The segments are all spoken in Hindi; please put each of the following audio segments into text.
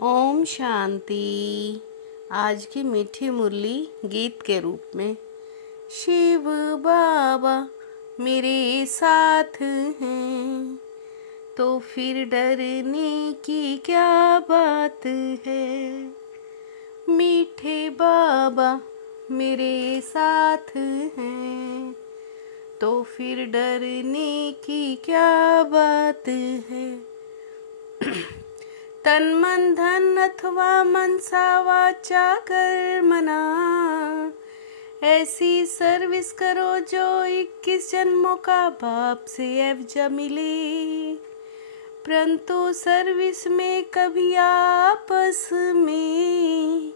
ओम शांति। आज की मीठी मुरली गीत के रूप में। शिव बाबा मेरे साथ हैं तो फिर डरने की क्या बात है। मीठे बाबा मेरे साथ हैं तो फिर डरने की क्या बात है। तन मन धन अथवा मनसा वाचा कर्मणा ऐसी सर्विस करो जो 21 जन्मों का बाप से एवजा मिले। परंतु सर्विस में कभी आपस में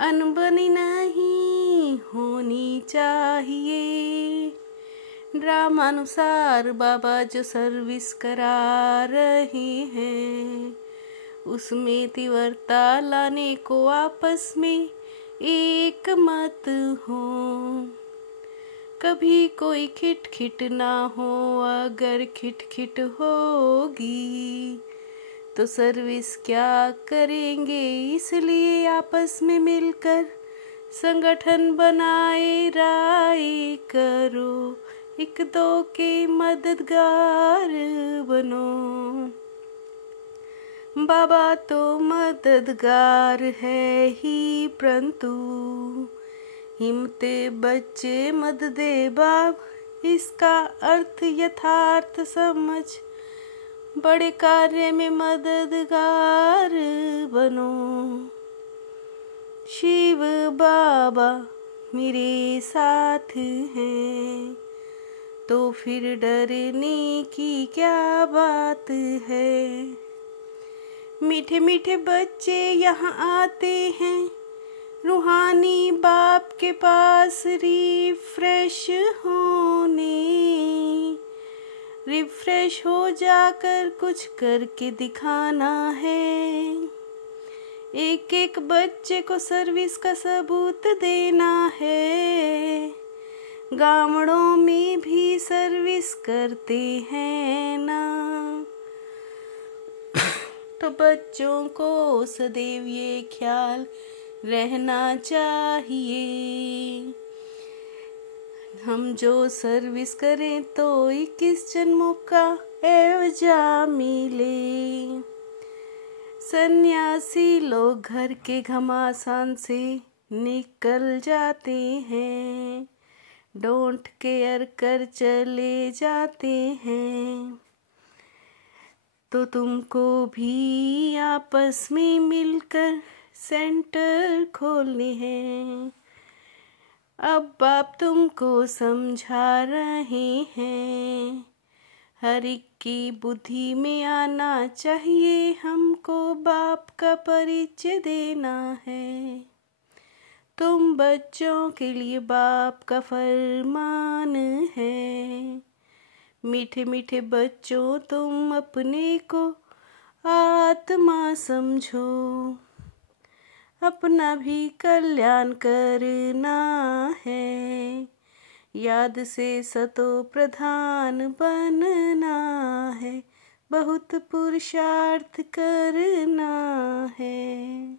अनबनी नहीं होनी चाहिए। ड्रामानुसार बाबा जो सर्विस करा रहे हैं उसमें तीव्रता लाने को आपस में एक मत हो। कभी कोई खिटखिट ना हो, अगर खिटखिट होगी तो सर्विस क्या करेंगे। इसलिए आपस में मिलकर संगठन बनाए राय करो, एक दो के मददगार बनो। बाबा तो मददगार है ही, परंतु हिम्मते बच्चे मत दे बाप। इसका अर्थ यथार्थ समझ, बड़े कार्य में मददगार बनो। शिव बाबा मेरे साथ हैं तो फिर डरने की क्या बात है। मीठे मीठे बच्चे यहाँ आते हैं रूहानी बाप के पास रिफ्रेश होने। रिफ्रेश हो जाकर कुछ करके दिखाना है। एक एक बच्चे को सर्विस का सबूत देना है। गामड़ों में भी सर्विस करते हैं ना, तो बच्चों को सदैव ये ख्याल रहना चाहिए। हम जो सर्विस करें तो 21 जन्मों का एवजा मिले। सन्यासी लोग घर के घमासान से निकल जाते हैं, डोंट केयर कर चले जाते हैं। तो तुमको भी आपस में मिलकर सेंटर खोलने हैं। अब बाप तुमको समझा रहे हैं, हर एक की बुद्धि में आना चाहिए। हमको बाप का परिचय देना है। तुम बच्चों के लिए बाप का फरमान है। मीठे मीठे बच्चों तुम अपने को आत्मा समझो, अपना भी कल्याण करना है। याद से सतो प्रधान बनना है, बहुत पुरुषार्थ करना है।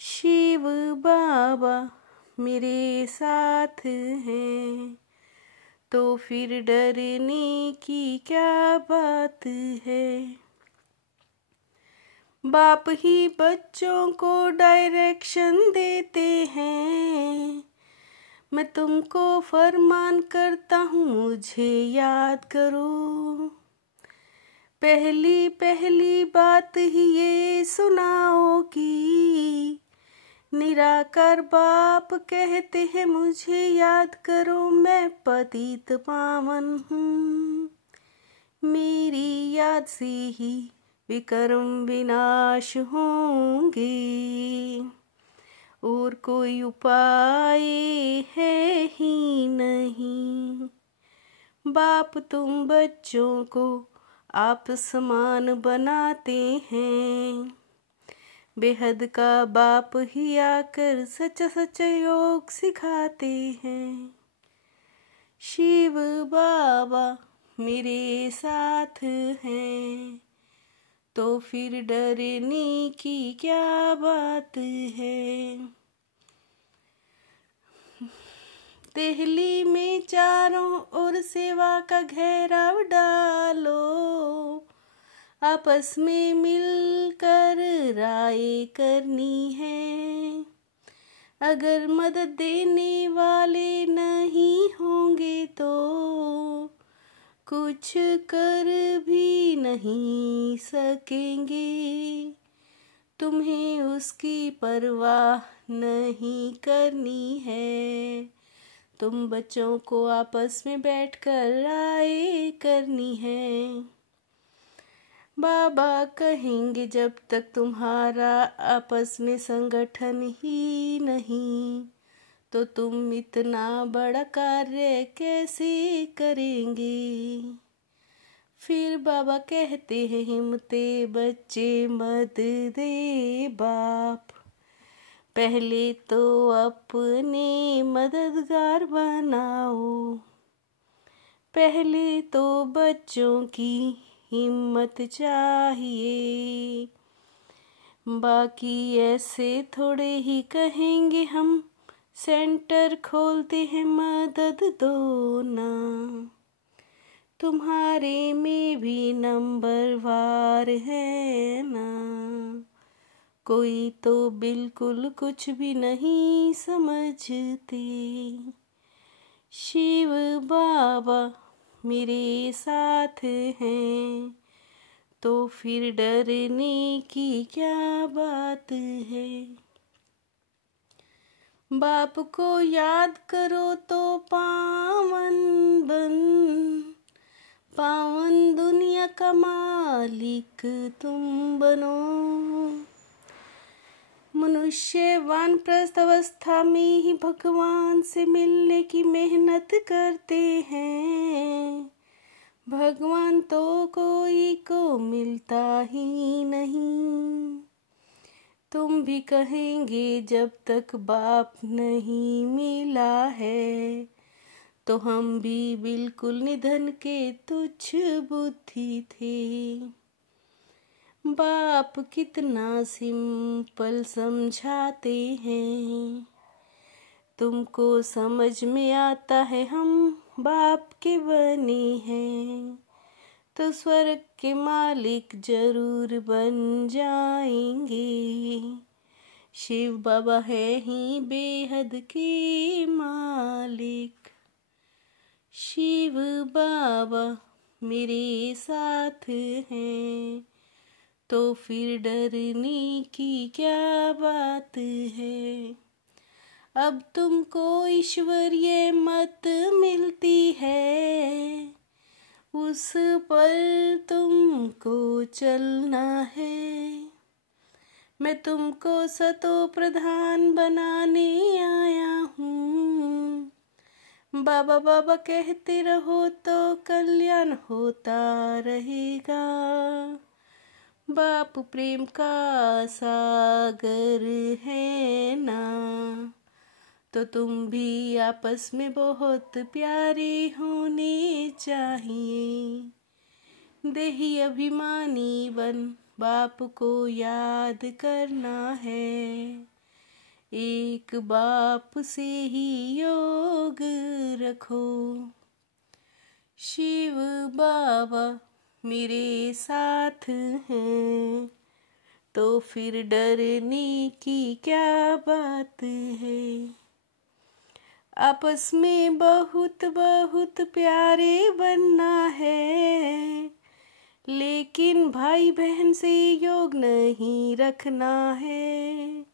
शिव बाबा मेरे साथ हैं तो फिर डरने की क्या बात है। बाप ही बच्चों को डायरेक्शन देते हैं। मैं तुमको फरमान करता हूँ, मुझे याद करो। पहली पहली बात ही ये सुनाओ कि निराकार बाप कहते हैं मुझे याद करो, मैं पतित पावन हूँ। मेरी याद से ही विकर्म विनाश होंगे, और कोई उपाय है ही नहीं। बाप तुम बच्चों को आप समान बनाते हैं। बेहद का बाप ही आकर सच्चा सच्चा योग सिखाते हैं। शिव बाबा मेरे साथ हैं तो फिर डरने की क्या बात है। देहली में चारों ओर सेवा का घेराव डालो, आपस में मिलकर राय करनी है। अगर मदद देने वाले नहीं होंगे तो कुछ कर भी नहीं सकेंगे। तुम्हें उसकी परवाह नहीं करनी है, तुम बच्चों को आपस में बैठकर राय करनी है। बाबा कहेंगे जब तक तुम्हारा आपस में संगठन ही नहीं तो तुम इतना बड़ा कार्य कैसे करेंगे। फिर बाबा कहते हैं हिम्मते बच्चे मत दे बाप, पहले तो अपने मददगार बनाओ। पहले तो बच्चों की हिम्मत चाहिए, बाकी ऐसे थोड़े ही कहेंगे हम सेंटर खोलते हैं मदद दो ना। तुम्हारे में भी नंबर वार है ना, कोई तो बिल्कुल कुछ भी नहीं समझते। शिव बाबा मेरे साथ हैं, तो फिर डरने की क्या बात है। बाप को याद करो तो पावन बन, पावन दुनिया का मालिक तुम बनो। मनुष्य वानप्रस्थ अवस्था में ही भगवान से मिलने की मेहनत करते हैं, भगवान तो कोई को मिलता ही नहीं। तुम भी कहेंगे जब तक बाप नहीं मिला है तो हम भी बिल्कुल निधन के तुच्छ बुद्धि थे। बाप कितना सिंपल समझाते हैं, तुमको समझ में आता है हम बाप के बने हैं तो स्वर्ग के मालिक जरूर बन जाएंगे। शिव बाबा है ही बेहद के मालिक। शिव बाबा मेरे साथ हैं, तो फिर डरने की क्या बात है। अब तुमको ईश्वरीय मत मिलती है, उस पर तुमको चलना है। मैं तुमको सतो प्रधान बनाने आया हूँ, बाबा बाबा कहते रहो तो कल्याण होता रहेगा। बाप प्रेम का सागर है ना, तो तुम भी आपस में बहुत प्यारे होने चाहिए। देही अभिमानी बन बाप को याद करना है, एक बाप से ही योग रखो। शिव बाबा मेरे साथ हैं, तो फिर डरने की क्या बात है। आपस में बहुत बहुत प्यारे बनना है, लेकिन भाई बहन से योग नहीं रखना है।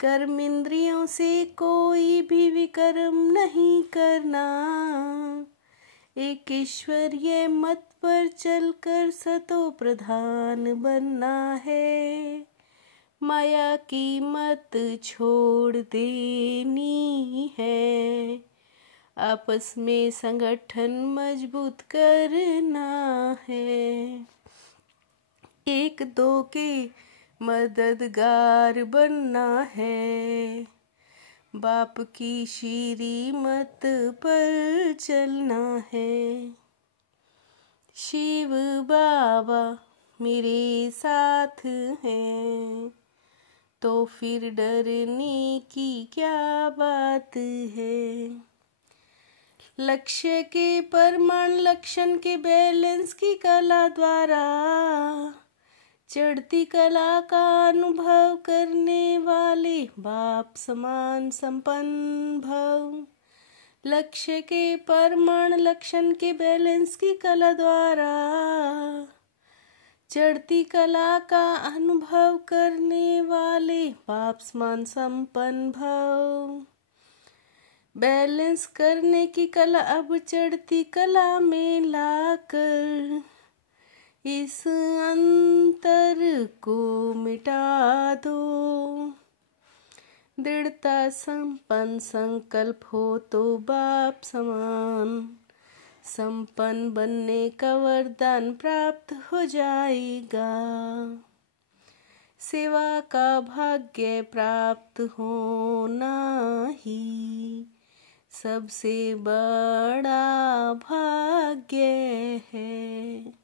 कर्म इंद्रियों से कोई भी विकर्म नहीं करना, एक ईश्वरीय मत पर चलकर सतो प्रधान बनना है। माया की मत छोड़ देनी है, आपस में संगठन मजबूत करना है। एक दो के मददगार बनना है, बाप की श्रीमत पर चलना है। शिव बाबा मेरे साथ हैं, तो फिर डरने की क्या बात है। लक्ष्य के परमाणु लक्षण के बैलेंस की कला द्वारा चढ़ती कला का अनुभव करने वाले बाप समान संपन्न भव। लक्ष्य के परमाणु लक्षण के बैलेंस की कला द्वारा चढ़ती कला का अनुभव करने वाले बाप समान संपन्न भव। बैलेंस करने की कला अब चढ़ती कला में लाकर इस अंतर को मिटा दो। दृढ़ता संपन्न संकल्प हो तो बाप समान संपन्न बनने का वरदान प्राप्त हो जाएगा। सेवा का भाग्य प्राप्त होना ही सबसे बड़ा भाग्य है।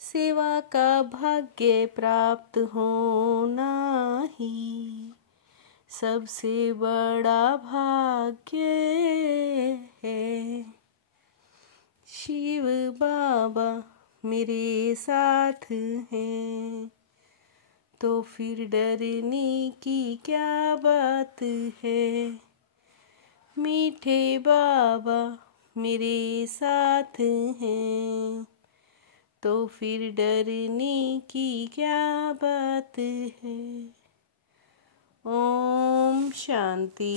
सेवा का भाग्य प्राप्त होना ही सबसे बड़ा भाग्य है। शिव बाबा मेरे साथ हैं, तो फिर डरने की क्या बात है। मीठे बाबा मेरे साथ हैं, तो फिर डरने की क्या बात है। ओम शांति।